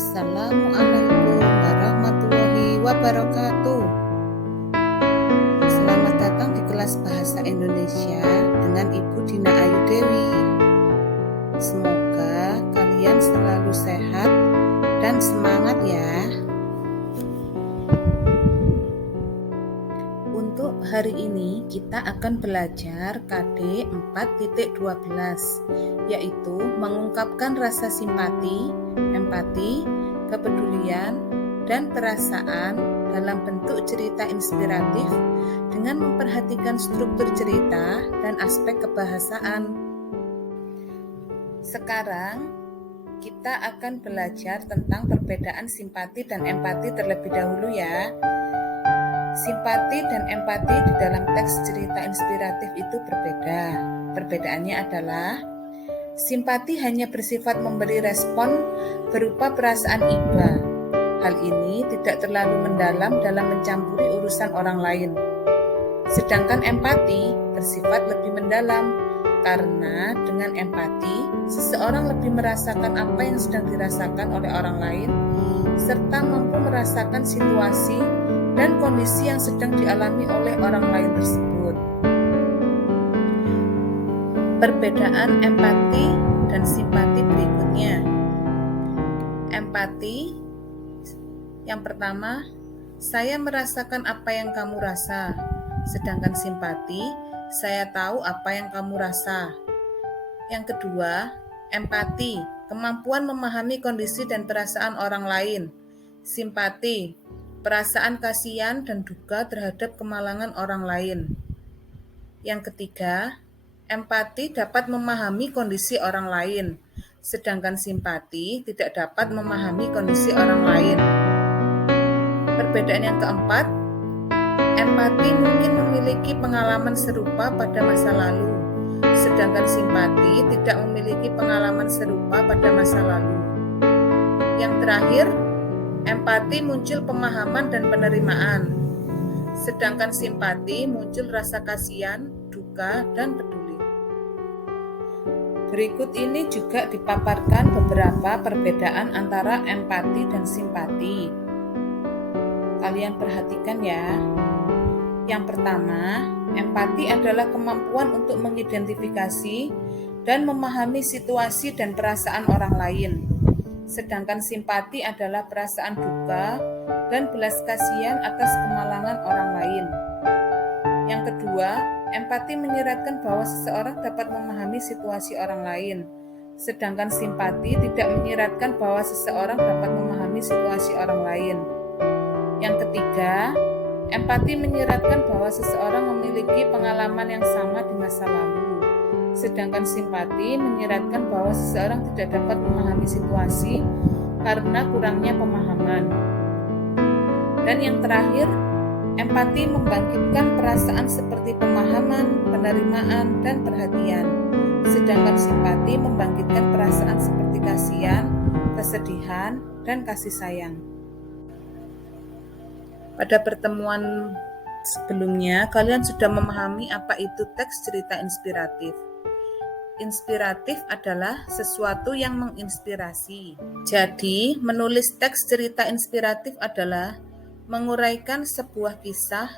Assalamualaikum warahmatullahi wabarakatuh. Selamat datang di kelas Bahasa Indonesia dengan Ibu Dina Ayu Dewi. Semoga kalian selalu sehat dan semangat ya. Untuk hari ini kita akan belajar KD 4.12, yaitu mengungkapkan rasa simpati, empati, kepedulian, dan perasaan dalam bentuk cerita inspiratif dengan memperhatikan struktur cerita dan aspek kebahasaan. Sekarang kita akan belajar tentang perbedaan simpati dan empati terlebih dahulu ya. Simpati dan empati di dalam teks cerita inspiratif itu berbeda. Perbedaannya adalah simpati hanya bersifat memberi respon berupa perasaan iba. Hal ini tidak terlalu mendalam dalam mencampuri urusan orang lain. Sedangkan empati bersifat lebih mendalam, karena dengan empati, seseorang lebih merasakan apa yang sedang dirasakan oleh orang lain, serta mampu merasakan situasi dan kondisi yang sedang dialami oleh orang lain tersebut. Perbedaan empati dan simpati berikutnya. Empati, yang pertama, saya merasakan apa yang kamu rasa. Sedangkan simpati, saya tahu apa yang kamu rasa. Yang kedua, empati, kemampuan memahami kondisi dan perasaan orang lain. Simpati, perasaan kasihan dan duka terhadap kemalangan orang lain. Yang ketiga, empati dapat memahami kondisi orang lain, sedangkan simpati tidak dapat memahami kondisi orang lain. Perbedaan yang keempat, empati mungkin memiliki pengalaman serupa pada masa lalu, sedangkan simpati tidak memiliki pengalaman serupa pada masa lalu. Yang terakhir, empati muncul pemahaman dan penerimaan, sedangkan simpati muncul rasa kasihan, duka, dan peduli. Berikut ini juga dipaparkan beberapa perbedaan antara empati dan simpati. Kalian perhatikan ya. Yang pertama, empati adalah kemampuan untuk mengidentifikasi dan memahami situasi dan perasaan orang lain. Sedangkan simpati adalah perasaan duka dan belas kasihan atas kemalangan orang lain. Yang kedua, empati menyiratkan bahwa seseorang dapat memahami situasi orang lain. Sedangkan simpati tidak menyiratkan bahwa seseorang dapat memahami situasi orang lain. Yang ketiga, empati menyiratkan bahwa seseorang memiliki pengalaman yang sama di masa lalu. Sedangkan simpati menyiratkan bahwa seseorang tidak dapat memahami situasi karena kurangnya pemahaman. Dan yang terakhir, empati membangkitkan perasaan seperti pemahaman, penerimaan, dan perhatian. Sedangkan simpati membangkitkan perasaan seperti kasihan, kesedihan, dan kasih sayang. Pada pertemuan sebelumnya, kalian sudah memahami apa itu teks cerita inspiratif. Inspiratif adalah sesuatu yang menginspirasi. Jadi, menulis teks cerita inspiratif adalah menguraikan sebuah kisah,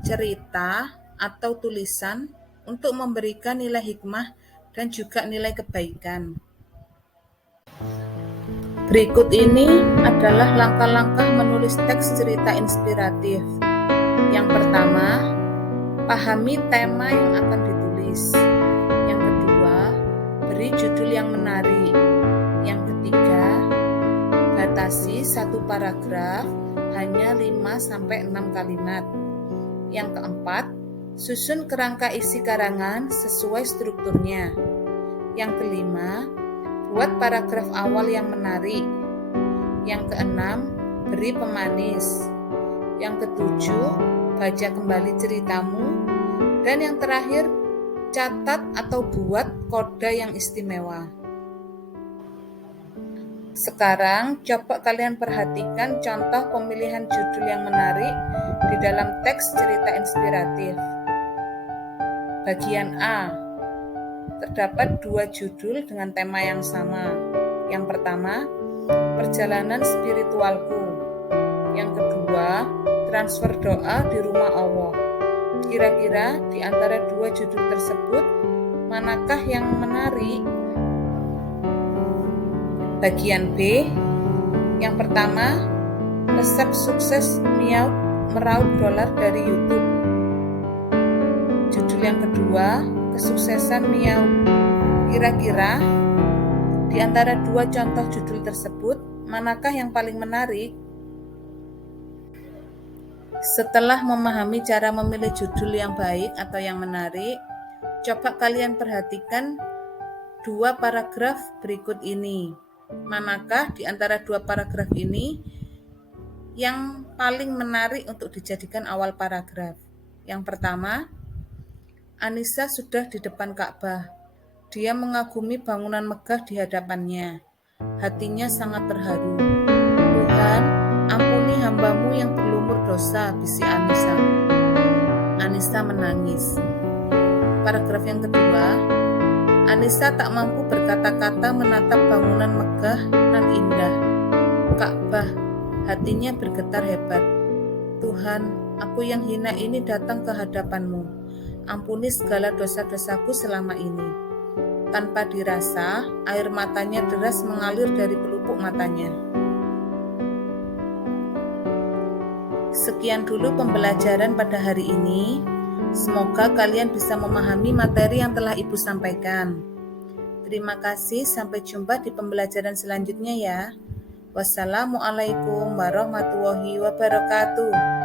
cerita, atau tulisan untuk memberikan nilai hikmah dan juga nilai kebaikan. Berikut ini adalah langkah-langkah menulis teks cerita inspiratif. Yang pertama, pahami tema yang akan ditulis. Yang kedua, beri judul yang menarik. Yang ketiga, batasi satu paragraf hanya 5-6 kalimat. Yang keempat, susun kerangka isi karangan sesuai strukturnya. Yang kelima, buat paragraf awal yang menarik. Yang keenam, beri pemanis. Yang ketujuh, baca kembali ceritamu. Dan yang terakhir, catat atau buat koda yang istimewa. Sekarang, coba kalian perhatikan contoh pemilihan judul yang menarik di dalam teks cerita inspiratif. Bagian A, terdapat 2 judul dengan tema yang sama. Yang pertama, perjalanan spiritualku. Yang kedua, transfer doa di rumah Allah. Kira-kira di antara dua judul tersebut, manakah yang menarik? Bagian B, yang pertama, resep sukses meraup dolar dari YouTube. Judul yang kedua, kesuksesan Miao. Kira-kira di antara dua contoh judul tersebut, manakah yang paling menarik? Setelah memahami cara memilih judul yang baik atau yang menarik, coba kalian perhatikan dua paragraf berikut ini. Manakah di antara dua paragraf ini yang paling menarik untuk dijadikan awal paragraf? Yang pertama, Anissa sudah di depan Ka'bah. Dia mengagumi bangunan megah di hadapannya. Hatinya sangat terharu. Tuhan, ampuni hamba-Mu yang berlumur dosa, bisik Anissa. Anissa menangis. Paragraf yang kedua, Anissa tak mampu berkata-kata menatap bangunan megah nan indah. Ka'bah, hatinya bergetar hebat. Tuhan, aku yang hina ini datang ke hadapan-Mu. Ampuni segala dosa-dosaku selama ini. Tanpa dirasa, air matanya deras mengalir dari pelupuk matanya. Sekian dulu pembelajaran pada hari ini. Semoga kalian bisa memahami materi yang telah Ibu sampaikan. Terima kasih, sampai jumpa di pembelajaran selanjutnya ya. Wassalamualaikum warahmatullahi wabarakatuh.